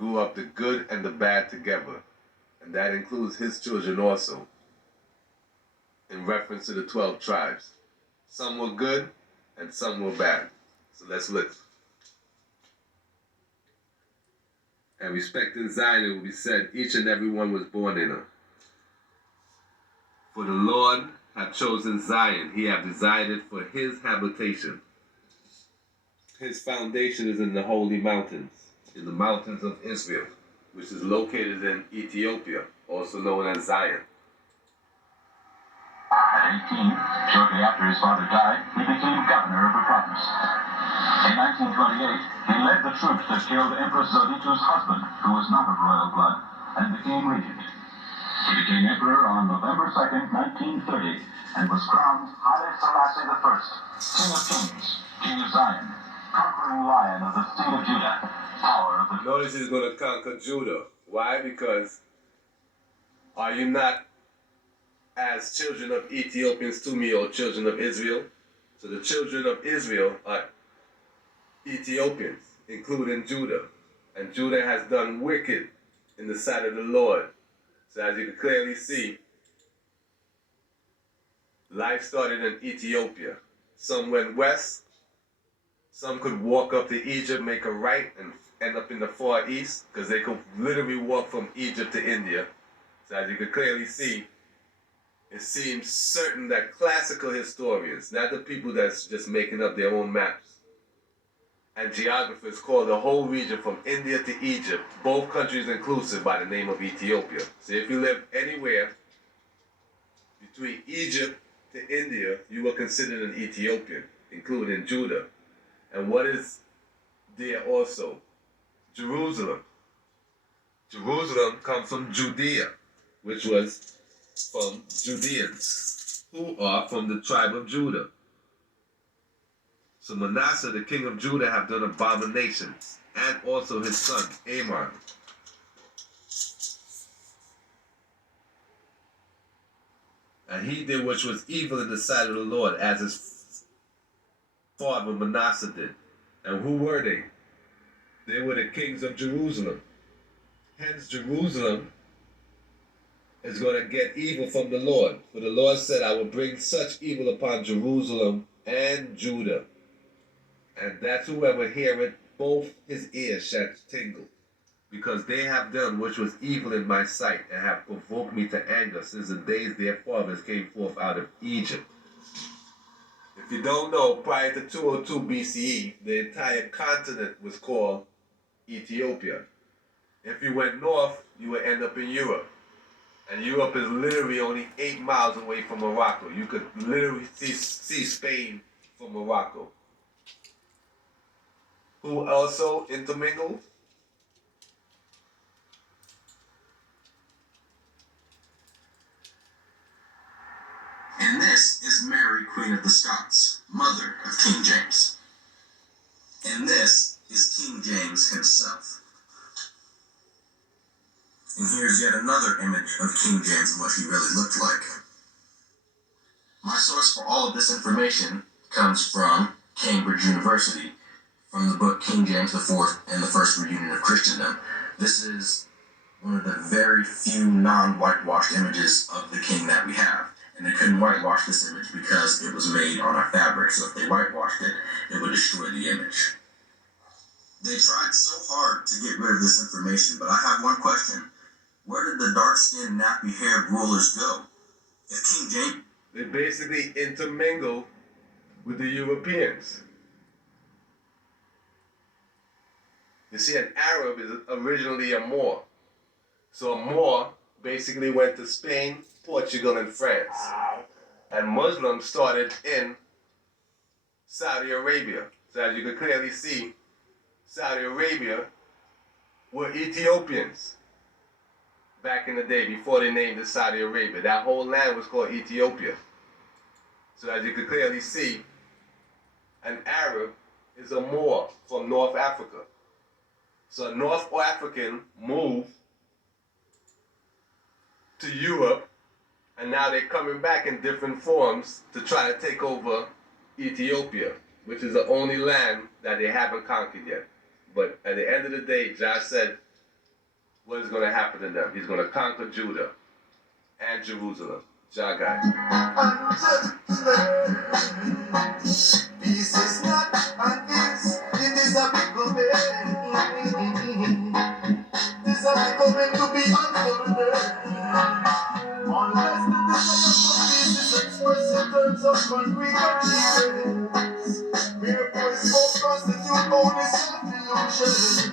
grew up the good and the bad together, and that includes his children also, in reference to the 12 tribes. Some were good and some were bad. So let's look. And respecting Zion, it will be said, each and every one was born in her. For the Lord hath chosen Zion, he hath desired it for his habitation. His foundation is in the holy mountains, in the mountains of Israel, which is located in Ethiopia, also known as Zion. At 18, shortly after his father died, he became governor of the province. In 1928, he led the troops that killed Empress Zoditu's husband, who was not of royal blood, and became regent. He became emperor on November 2nd, 1930, and was crowned Haile Selassie I, King of Kings, King of Zion, conquering lion of the state of Judah, power of the... Notice he's going to conquer Judah. Why? Because are you not as children of Ethiopians to me, or children of Israel? So the children of Israel are Ethiopians, including Judah. And Judah has done wicked in the sight of the Lord. So as you can clearly see, life started in Ethiopia. Some went west. Some could walk up to Egypt, make a right, and end up in the Far East, because they could literally walk from Egypt to India. So as you can clearly see, it seems certain that classical historians, not the people that's just making up their own maps, and geographers call the whole region from India to Egypt, both countries inclusive, by the name of Ethiopia. So if you live anywhere between Egypt to India, you are considered an Ethiopian, including Judah. And what is there also? Jerusalem. Jerusalem comes from Judea, which was from Judeans, who are from the tribe of Judah. So Manasseh, the king of Judah, have done abominations, and also his son, Amon. And he did which was evil in the sight of the Lord, as his father Manasseh did. And who were they? They were the kings of Jerusalem. Hence, Jerusalem is going to get evil from the Lord. For the Lord said, I will bring such evil upon Jerusalem and Judah, and that whoever heareth, both his ears shall tingle, because they have done which was evil in my sight, and have provoked me to anger since the days their fathers came forth out of Egypt. If you don't know, prior to 202 BCE, the entire continent was called Ethiopia. If you went north, you would end up in Europe. And Europe is literally only 8 miles away from Morocco. You could literally see Spain from Morocco. Who also intermingled? And this is Mary, Queen of the Scots, mother of King James. And this is King James himself. And here's yet another image of King James and what he really looked like. My source for all of this information comes from Cambridge University, from the book King James IV and the First Reunion of Christendom. This is one of the very few non-whitewashed images of the king that we have. And they couldn't whitewash this image because it was made on a fabric, so if they whitewashed it, it would destroy the image. They tried so hard to get rid of this information, but I have one question. Where did the dark-skinned, nappy-haired rulers go? If King James... They basically intermingled with the Europeans. You see, an Arab is originally a Moor. So a Moor basically went to Spain, Portugal, and France. And Muslims started in Saudi Arabia. So as you can clearly see, Saudi Arabia were Ethiopians back in the day, before they named it Saudi Arabia. That whole land was called Ethiopia. So as you can clearly see, an Arab is a Moor from North Africa. So a North African moved to Europe, and now they're coming back in different forms to try to take over Ethiopia, which is the only land that they haven't conquered yet. But at the end of the day, Josh said, what is going to happen to them. He's going to conquer Judah and Jerusalem. Jagai. Peace is not an ease, it is a becoming. It is a becoming to be unfolded. Unless the desire for peace is expressed in terms of concrete achievements, mere voice of constitute only self-illusion.